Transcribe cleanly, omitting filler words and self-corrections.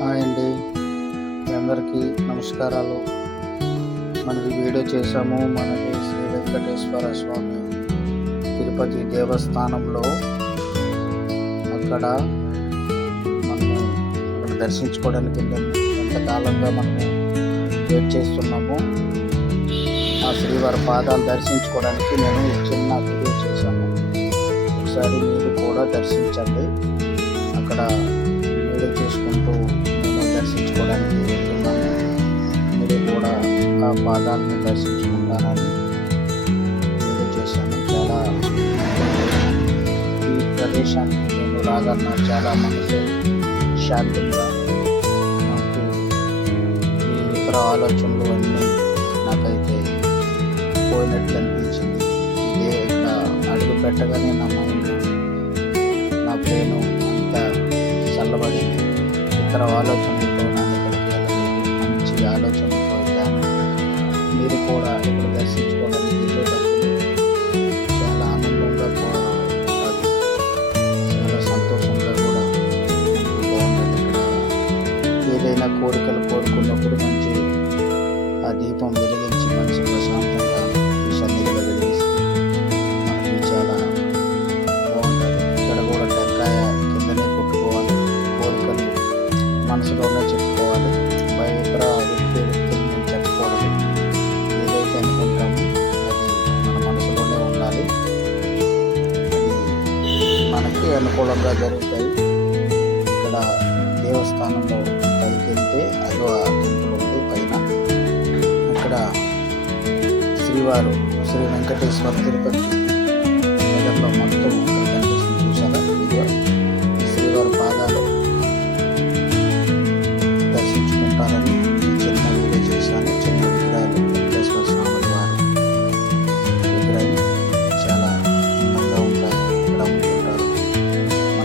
Hi అండి, మీ అందరికీ నమస్కారాలు. మనది వీడియో చేసాము. మనది శ్రీ వెంకటేశ్వర స్వామి తిరుపతి దేవస్థానంలో అక్కడ మనము దర్శించుకోవడానికి ఎంతకాలంగా మనము వెయిట్ చేస్తున్నాము. ఆ శ్రీవారి పాదాలు దర్శించుకోవడానికి నేను చిన్న వీడియో చేశాను. ఒకసారి మీరు కూడా దర్శించండి. అక్కడ వీడియో చేసుకుంటూ నేను దర్శించుకోవడానికి వెళ్తున్నాను. మీరు కూడా ఆ పాదాలను దర్శించుకుంటానని వీడియో చేశాను. చాలా ఈ ప్రదేశానికి నేను రాగలన చాలా మనసు శాంతంగా నాకు ఈ ఇతర ఆలోచనలు అన్నీ నాకైతే పోయినట్లు అనిపించింది. ఇదే ఇక్కడ అడుగు పెట్టగానే నా మైండ్ నా బ్రెయిన్ అంతా చల్లబడింది. ఇతర ఆలోచనలతో నన్ను ఇక్కడికి వెళ్ళలేదు, మంచి ఆలోచనలతో వెళ్ళాను. మీరు కూడా ఇక్కడ దర్శించుకోవడానికి వెళ్ళేటప్పుడు చాలా ఆనందంగా ఉంటుంది, చాలా సంతోషంగా కూడా బాగుంటుంది. ఇక్కడ ఏదైనా కోరికలు కోరుకున్నప్పుడు మంచి ఆ దీపం వెలిగించి మంచి ప్రశాంతంగా ఈ సన్నిధిలో వెలిగిస్తే మనకి చాలా బాగుంటుంది. ఇక్కడ కూడా టెంకాయ కిందనే కొట్టుకోవాలి, కోరికలు మనసులోనే చెప్పుకోవాలి, ఇతర వ్యక్తులను చెప్పకూడదు. ఏదైతే అనుకుంటామో అది మన మనసులోనే ఉండాలి. అది మనకి అనుకూలంగా జరుగుతాయి. ఇక్కడ దేవస్థానంలో పైకి వెళ్తే అదో ఆ టెంపుల్ ఉంది పైన. ఇక్కడ శ్రీవారు శ్రీ వెంకటేశ్వర తిరుపతి నగర్లో మొత్తం